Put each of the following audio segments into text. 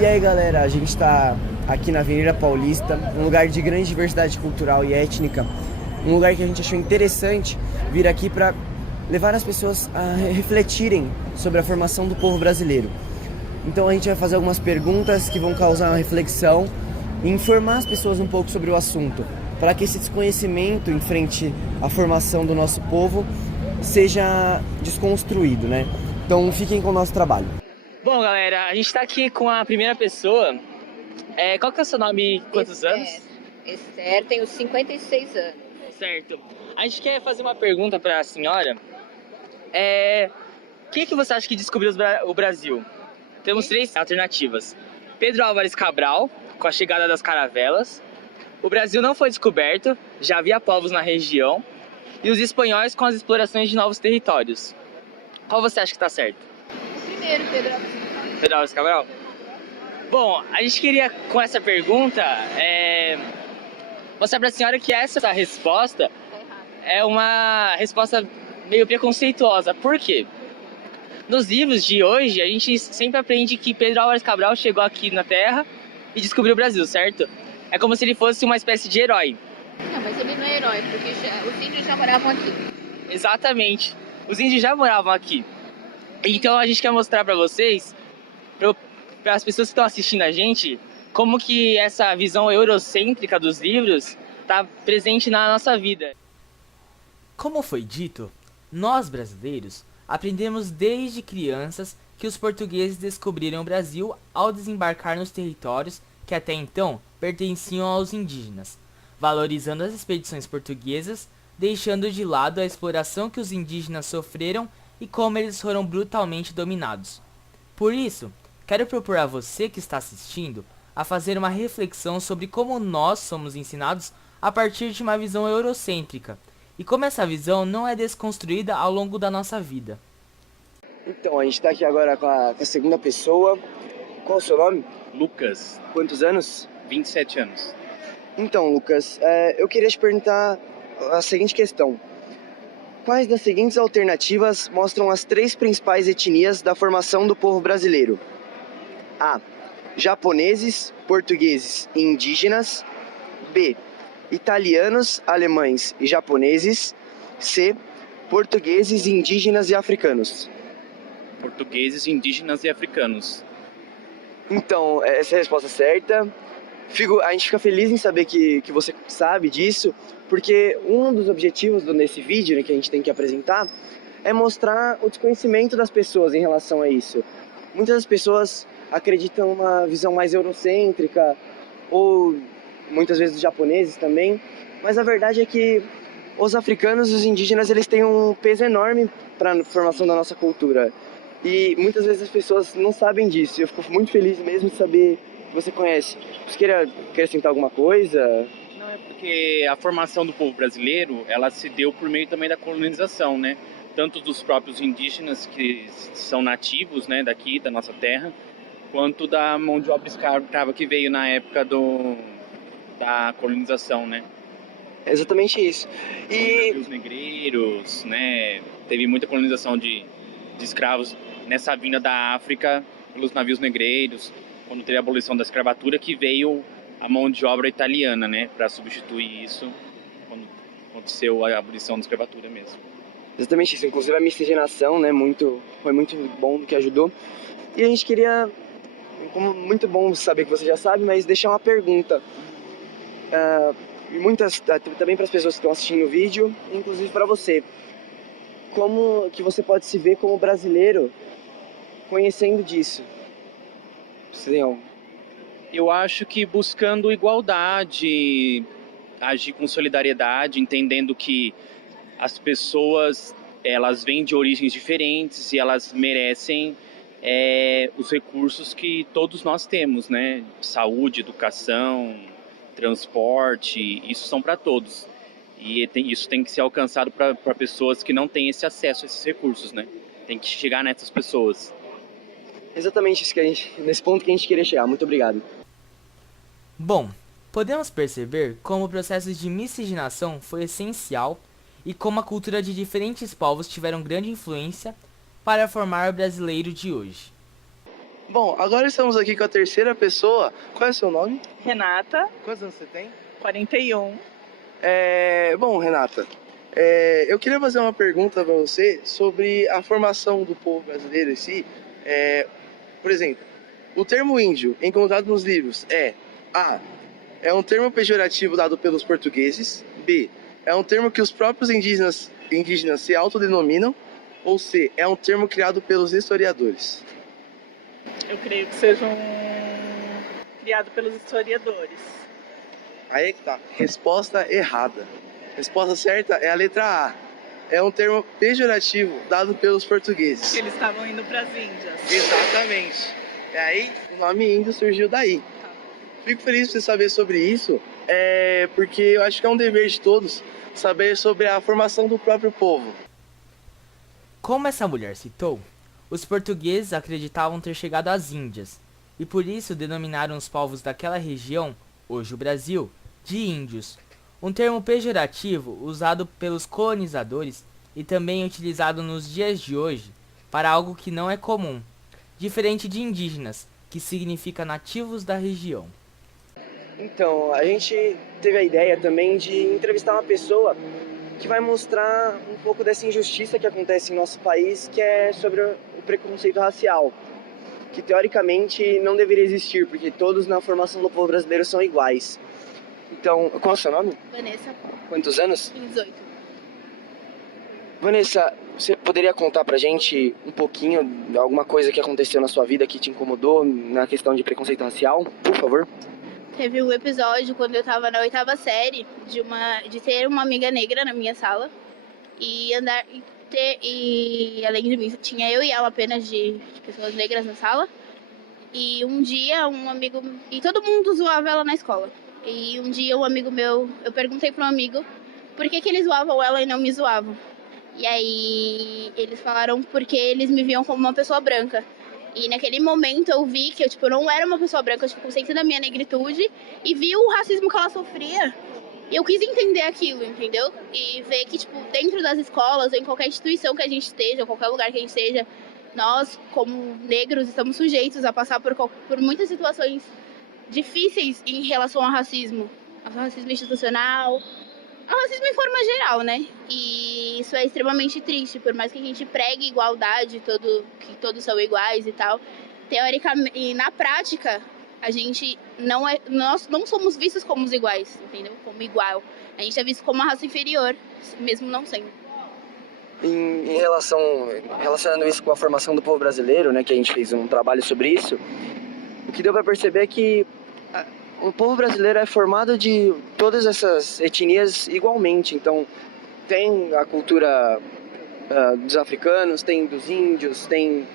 E aí galera, a gente está aqui na Avenida Paulista, um lugar de grande diversidade cultural e étnica, um lugar que a gente achou interessante vir aqui para levar as pessoas a refletirem sobre a formação do povo brasileiro. Então a gente vai fazer algumas perguntas que vão causar uma reflexão e informar as pessoas um pouco sobre o assunto, para que esse desconhecimento em frente à formação do nosso povo seja desconstruído, né? Então fiquem com o nosso trabalho. Bom, galera, a gente tá aqui com a primeira pessoa. Qual que é o seu nome e quantos anos? Esther, tenho 56 anos. Certo. A gente quer fazer uma pergunta para a senhora. Quem que você acha que descobriu o Brasil? Temos três alternativas. Pedro Álvares Cabral, com a chegada das caravelas. O Brasil não foi descoberto, já havia povos na região. E os espanhóis com as explorações de novos territórios. Qual você acha que está certo? O primeiro, Pedro Álvares Cabral. Pedro Álvares Cabral? Bom, a gente queria, com essa pergunta, mostrar para a senhora que essa resposta é uma resposta meio preconceituosa. Por quê? Nos livros de hoje, a gente sempre aprende que Pedro Álvares Cabral chegou aqui na Terra e descobriu o Brasil, certo? É como se ele fosse uma espécie de herói. Não, mas ele não é herói, porque os índios já moravam aqui. Exatamente. Os índios já moravam aqui. Então a gente quer mostrar para vocês, para as pessoas que estão assistindo a gente, como que essa visão eurocêntrica dos livros está presente na nossa vida. Como foi dito, nós brasileiros aprendemos desde crianças que os portugueses descobriram o Brasil ao desembarcar nos territórios que até então pertenciam aos indígenas, valorizando as expedições portuguesas, deixando de lado a exploração que os indígenas sofreram e como eles foram brutalmente dominados. Por isso, quero propor a você que está assistindo a fazer uma reflexão sobre como nós somos ensinados a partir de uma visão eurocêntrica, e como essa visão não é desconstruída ao longo da nossa vida. Então, a gente está aqui agora com a segunda pessoa. Qual o seu nome? Lucas, Quantos anos? 27 anos. Então, Lucas, eu queria te perguntar a seguinte questão. Quais das seguintes alternativas mostram as três principais etnias da formação do povo brasileiro? A. Japoneses, portugueses e indígenas. B. Italianos, alemães e japoneses. C. Portugueses, indígenas e africanos. Portugueses, indígenas e africanos. Então, essa é a resposta certa. A gente fica feliz em saber que você sabe disso, porque um dos objetivos desse vídeo, né, que a gente tem que apresentar é mostrar o desconhecimento das pessoas em relação a isso. Muitas das pessoas acreditam numa visão mais eurocêntrica, ou muitas vezes os japoneses também, mas a verdade é que os africanos e os indígenas eles têm um peso enorme para a formação da nossa cultura. E muitas vezes as pessoas não sabem disso. Eu fico muito feliz mesmo de saber que você conhece. Você quer acrescentar alguma coisa? Não, é porque a formação do povo brasileiro, ela se deu por meio também da colonização, né? Tanto dos próprios indígenas que são nativos, né, daqui, da nossa terra, quanto da mão de obra escrava que veio na época da colonização, né? É exatamente isso. E Os negreiros, né? Teve muita colonização de escravos nessa vinda da África pelos navios negreiros, quando teve a abolição da escravatura, que veio a mão de obra italiana, né? Para substituir isso, quando aconteceu a abolição da escravatura mesmo. exatamente isso. Inclusive a miscigenação, né, foi muito bom que ajudou. E a gente queria, como muito bom saber que você já sabe, mas deixar uma pergunta. Muitas também para as pessoas que estão assistindo o vídeo, inclusive para você. Como que você pode se ver como brasileiro conhecendo disso? Você tem algo? Eu acho que buscando igualdade, agir com solidariedade, entendendo que as pessoas, elas vêm de origens diferentes e elas merecem os recursos que todos nós temos, né? Saúde, educação, transporte, isso são para todos. E isso tem que ser alcançado para pessoas que não têm esse acesso a esses recursos, né? Tem que chegar nessas pessoas. Exatamente isso nesse ponto que a gente queria chegar. Muito obrigado. Bom, podemos perceber como o processo de miscigenação foi essencial e como a cultura de diferentes povos tiveram grande influência para formar o brasileiro de hoje. Bom, agora estamos aqui com a terceira pessoa. Qual é o seu nome? Renata, Quantos anos você tem? 41. Bom, Renata, eu queria fazer uma pergunta para você sobre a formação do povo brasileiro em si. Por exemplo, o termo índio encontrado nos livros A. É um termo pejorativo dado pelos portugueses. B. É um termo que os próprios indígenas se autodenominam. Ou C. É um termo criado pelos historiadores. Eu creio que sejam criados pelos historiadores. Aí é que tá. Resposta errada. Resposta certa é a letra A. É um termo pejorativo dado pelos portugueses. Eles estavam indo para as Índias. Exatamente. E aí, o nome índio surgiu daí. Fico feliz de você saber sobre isso, porque eu acho que é um dever de todos saber sobre a formação do próprio povo. Como essa mulher citou, os portugueses acreditavam ter chegado às Índias, e por isso denominaram os povos daquela região, hoje o Brasil, de índios, um termo pejorativo usado pelos colonizadores e também utilizado nos dias de hoje para algo que não é comum, diferente de indígenas, que significa nativos da região. Então, a gente teve a ideia também de entrevistar uma pessoa que vai mostrar um pouco dessa injustiça que acontece em nosso país, que é sobre o preconceito racial, que teoricamente não deveria existir, porque todos na formação do povo brasileiro são iguais. Então, qual é o seu nome? Vanessa, Quantos anos? 18. Vanessa, você poderia contar pra gente um pouquinho de alguma coisa que aconteceu na sua vida que te incomodou na questão de preconceito racial, por favor? Teve um episódio quando eu tava na 8ª série de ter uma amiga negra na minha sala e além de mim tinha eu e ela apenas de pessoas negras na sala. E um dia um amigo e todo mundo zoava ela na escola. E um dia um amigo meu, eu perguntei para um amigo por que eles zoavam ela e não me zoavam. E aí eles falaram porque eles me viam como uma pessoa branca. E naquele momento eu vi que eu não era uma pessoa branca, eu tinha consciência da minha negritude e vi o racismo que ela sofria. E eu quis entender aquilo, entendeu? E ver que, dentro das escolas, ou em qualquer instituição que a gente esteja, ou qualquer lugar que a gente esteja, nós, como negros, estamos sujeitos a passar por muitas situações difíceis em relação ao racismo institucional, ao racismo em forma geral, né? E isso é extremamente triste, por mais que a gente pregue igualdade, que todos são iguais e tal, teoricamente, e na prática, nós não somos vistos como os iguais, entendeu? Como igual. A gente é visto como uma raça inferior, mesmo não sendo. Relacionando isso com a formação do povo brasileiro, né, que a gente fez um trabalho sobre isso, o que deu para perceber é que o povo brasileiro é formado de todas essas etnias igualmente. Então, tem a cultura dos africanos, tem dos índios, tem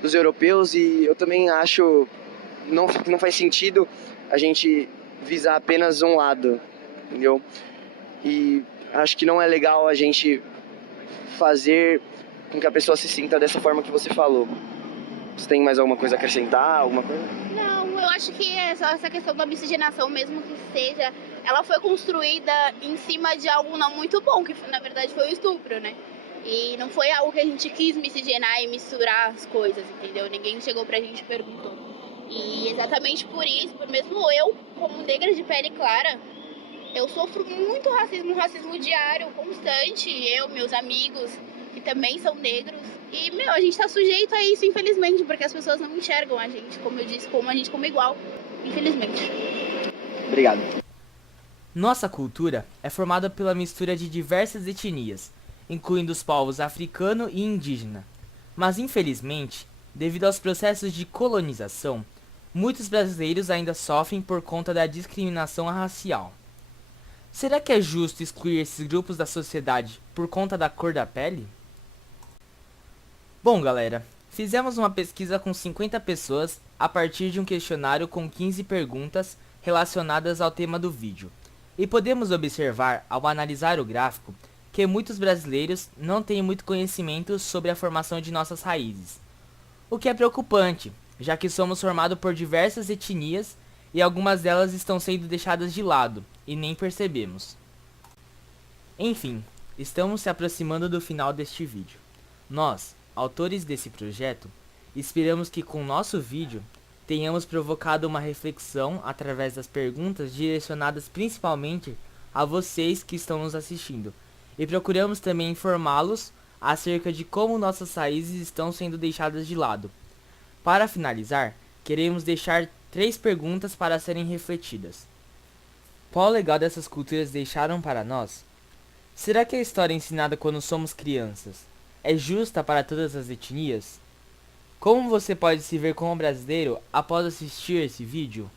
dos europeus, e eu também acho não faz sentido a gente visar apenas um lado, entendeu? E acho que não é legal a gente fazer com que a pessoa se sinta dessa forma que você falou. Você tem mais alguma coisa a acrescentar? Alguma coisa? Não, eu acho que essa questão da miscigenação, mesmo que seja, ela foi construída em cima de algo não muito bom, que na verdade foi o estupro, né? E não foi algo que a gente quis miscigenar e misturar as coisas, entendeu? Ninguém chegou pra gente e perguntou. E exatamente por isso, mesmo eu, como negra de pele clara, eu sofro muito racismo, um racismo diário, constante. Eu, meus amigos, que também são negros. E, a gente tá sujeito a isso, infelizmente, porque as pessoas não enxergam a gente, como eu disse, como a gente como igual, infelizmente. Obrigado. Nossa cultura é formada pela mistura de diversas etnias, incluindo os povos africano e indígena. Mas, infelizmente, devido aos processos de colonização, muitos brasileiros ainda sofrem por conta da discriminação racial. Será que é justo excluir esses grupos da sociedade por conta da cor da pele? Bom, galera, fizemos uma pesquisa com 50 pessoas a partir de um questionário com 15 perguntas relacionadas ao tema do vídeo. E podemos observar, ao analisar o gráfico, que muitos brasileiros não têm muito conhecimento sobre a formação de nossas raízes. O que é preocupante, já que somos formados por diversas etnias e algumas delas estão sendo deixadas de lado e nem percebemos. Enfim, estamos se aproximando do final deste vídeo. Nós, autores desse projeto, Esperamos que com nosso vídeo tenhamos provocado uma reflexão através das perguntas direcionadas principalmente a vocês que estão nos assistindo. E procuramos também informá-los acerca de como nossas raízes estão sendo deixadas de lado. Para finalizar, queremos deixar 3 perguntas para serem refletidas. Qual o legado dessas culturas deixaram para nós? Será que a história ensinada quando somos crianças é justa para todas as etnias? Como você pode se ver como brasileiro após assistir esse vídeo?